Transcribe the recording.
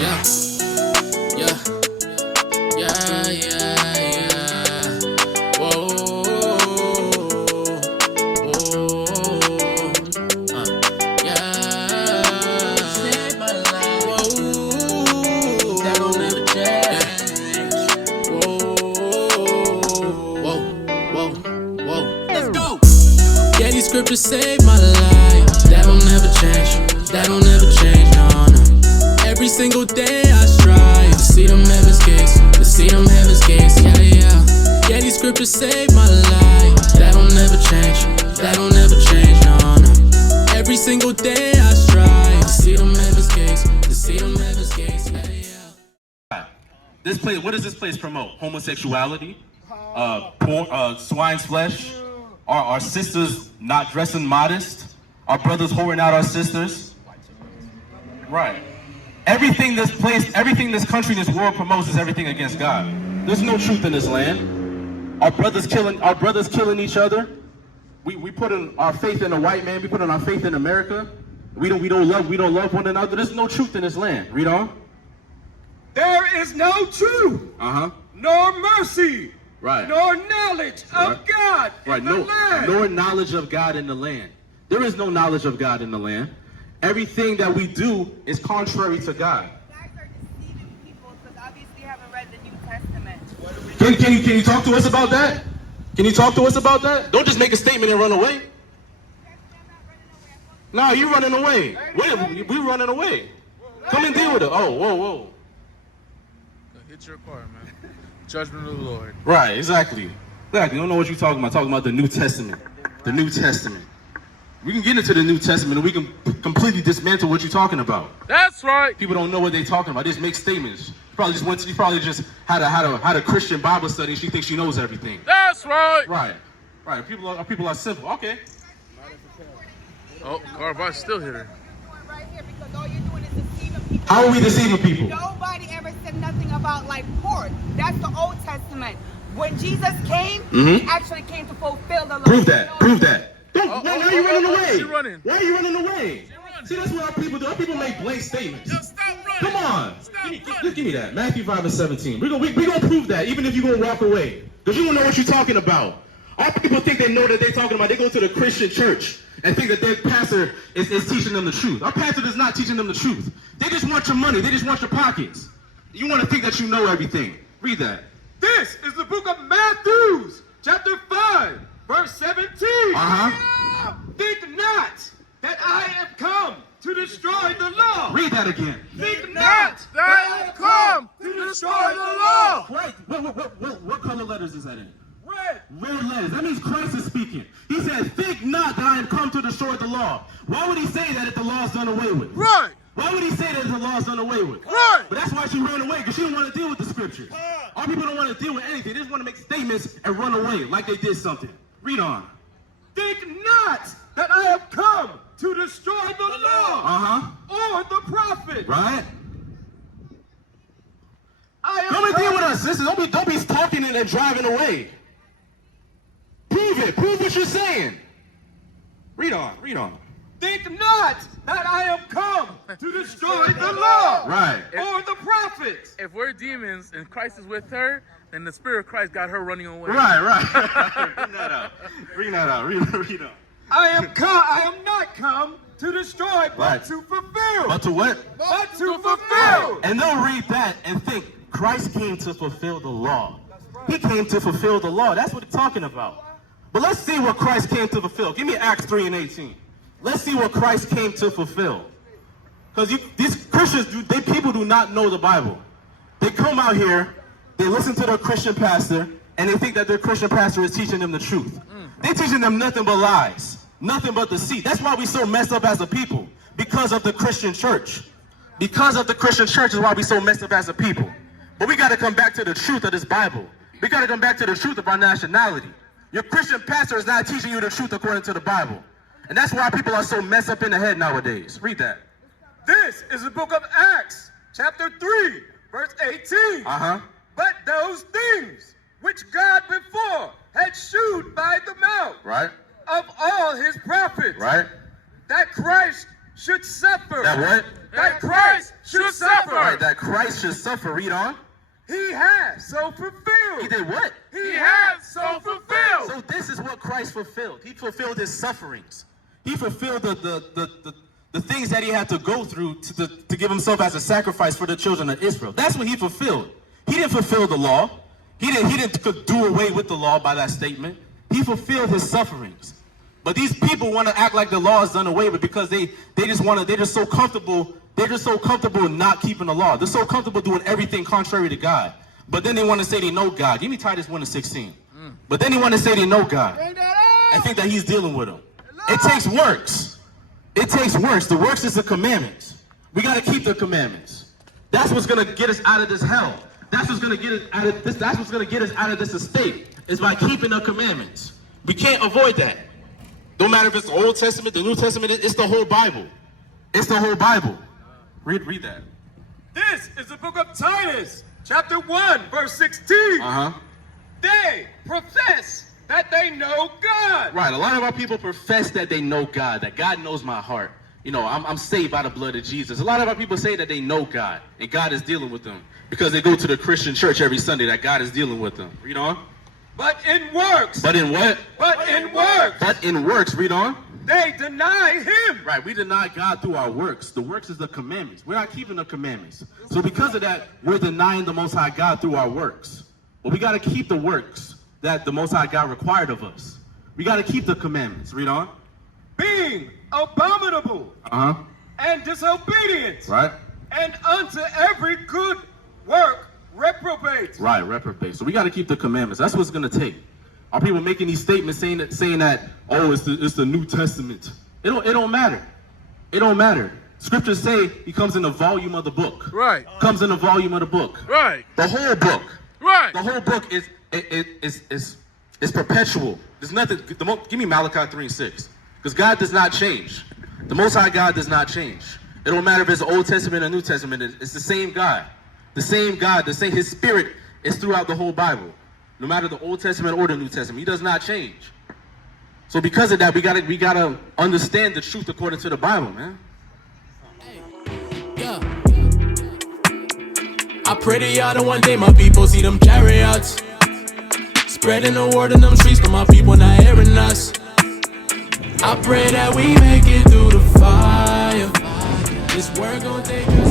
Yeah, yeah, yeah, yeah, yeah. Whoa, yeah. Save my life. Whoa, that don't ever change. Whoa. Let's go. Yeah, these scriptures save my life. That don't ever change. That don't ever change. No. Every single day I strive to see them heaven's gates. To see them heaven's gates. Yeah. Yeah, these scriptures save my life. That don't ever change. That don't ever change. No. Every single day I strive to see them heaven's gates. To see them heaven's gates. Yeah. This place, what does this place promote? Homosexuality, porn, swine's flesh, our sisters not dressing modest, our brothers whoring out our sisters. Right. Everything this place, everything this country, this world promotes is everything against God. There's no truth in this land. Our brothers killing each other. We put in our faith in a white man. We put in our faith in America. We don't love one another. There's no truth in this land. Read on. There is no truth, nor mercy, right, nor knowledge of God in the land. Nor knowledge of God in the land. There is no knowledge of God in the land. Everything that we do is contrary to God. You guys are deceiving people because obviously you haven't read the New Testament. Can you talk to us about that? Can you talk to us about that? Don't just make a statement and run away. No, you're running away. We're running away. Come and deal with it. Oh, whoa. Hit your car, man. Judgment of the Lord. Right, exactly. You don't know what you're talking about. Talking about the New Testament. The New Testament. We can get into the New Testament and we can completely dismantle what you're talking about. That's right. People don't know what they're talking about. They just make statements. You probably just had a Christian Bible study. She thinks she knows everything. That's right. Right. People are simple. Okay. Oh, Carbosh still hit her. Right here, because all you're doing is deceiving people. How are we deceiving people? Nobody ever said nothing about like pork. That's the Old Testament. When Jesus came, he actually came to fulfill the law. Prove that. Why are you running away? She running. Why are you running away? See, that's what our people do. Our people make blank statements. Yo, stop running. Come on. Give me that. Matthew 5:17. We're gonna prove that, even if you're gonna walk away. Because you don't know what you're talking about. Our people think they know that they're talking about. They go to the Christian church and think that their pastor is teaching them the truth. Our pastor is not teaching them the truth. They just want your money. They just want your pockets. You want to think that you know everything. Read that. This is the book of Matthew, chapter 5, verse 17. Think not that I have come to destroy the law. Read that again. Think not that I have come to destroy the law. Right. What color letters is that in? Red. Red letters. That means Christ is speaking. He said, think not that I am come to destroy the law. Why would he say that if the law is done away with? Right. Why would he say that if the law is done away with? Right. But that's why she ran away, because she didn't want to deal with the scriptures. Our people don't want to deal with anything. They just want to make statements and run away like they did something. Read on. Think not that I have come to destroy the law or the prophet. Right. Come and deal with us, sisters. Don't be talking and driving away. Prove it. Prove what you're saying. Read on. Think not that I have come to destroy the law or the prophets. If we're demons and Christ is with her, then the Spirit of Christ got her running away. Right. Bring that out. Read on. I am not come to destroy, but to fulfill. But to what? But to fulfill. And they'll read that and think Christ came to fulfill the law. He came to fulfill the law. That's what he's talking about. But let's see what Christ came to fulfill. Give me Acts 3:18. Let's see what Christ came to fulfill. Because these Christians, people do not know the Bible. They come out here, they listen to their Christian pastor, and they think that their Christian pastor is teaching them the truth. They're teaching them nothing but lies, nothing but deceit. That's why we're so messed up as a people, because of the Christian church. Because of the Christian church is why we're so messed up as a people. But we got to come back to the truth of this Bible. We got to come back to the truth of our nationality. Your Christian pastor is not teaching you the truth according to the Bible. And that's why people are so messed up in the head nowadays. Read that. This is the book of Acts, chapter 3, verse 18. But those things which God before had shewed by the mouth of all his prophets, that Christ should suffer. That what? That Christ should suffer. Right, that Christ should suffer. Read on. He has so fulfilled. He did what? He has so fulfilled. So this is what Christ fulfilled. He fulfilled his sufferings. He fulfilled the things that he had to go through to give himself as a sacrifice for the children of Israel. That's what he fulfilled. He didn't fulfill the law. He didn't do away with the law by that statement. He fulfilled his sufferings. But these people want to act like the law is done away with because they're just so comfortable. They're just so comfortable not keeping the law. They're so comfortable doing everything contrary to God. But then they want to say they know God. Give me Titus 1:16. But then they want to say they know God and think that he's dealing with them. It takes works. It takes works. The works is the commandments. We got to keep the commandments. That's what's going to get us out of this hell. That's what's going to get us out of this. That's what's going to get us out of this estate. Is by keeping the commandments. We can't avoid that. No matter if it's the Old Testament, the New Testament, it's the whole Bible. It's the whole Bible. Read that. This is the book of Titus, chapter 1, verse 16. They profess that they know God. Right. A lot of our people profess that they know God, that God knows my heart. You know, I'm saved by the blood of Jesus. A lot of our people say that they know God, and God is dealing with them because they go to the Christian church every Sunday, that God is dealing with them. Read on. But in works. But in what? But in works. But in works. Read on. They deny him. Right, we deny God through our works. The works is the commandments. We're not keeping the commandments. So because of that, we're denying the Most High God through our works. But we got to keep the works that the Most High God required of us. We got to keep the commandments. Read on. Being abominable and disobedient. Right. And unto every good work reprobate. Right, reprobate. So we got to keep the commandments. That's what it's going to take. Are people making these statements saying that oh, it's the New Testament? It don't matter. It don't matter. Scriptures say he comes in the volume of the book. Right. Comes in the volume of the book. Right. The whole book. Right. The whole book is perpetual. There's nothing. Give me Malachi 3:6, because God does not change. The Most High God does not change. It don't matter if it's the Old Testament or New Testament. It's the same God. The same God. The same. His Spirit is throughout the whole Bible. No matter the Old Testament or the New Testament, he does not change. So because of that, we gotta understand the truth according to the Bible, man. Yeah. I pray to y'all that one day my people see them chariots, spreading the word in them streets, but my people not hearing us. I pray that we make it through the fire. This word gon' take us.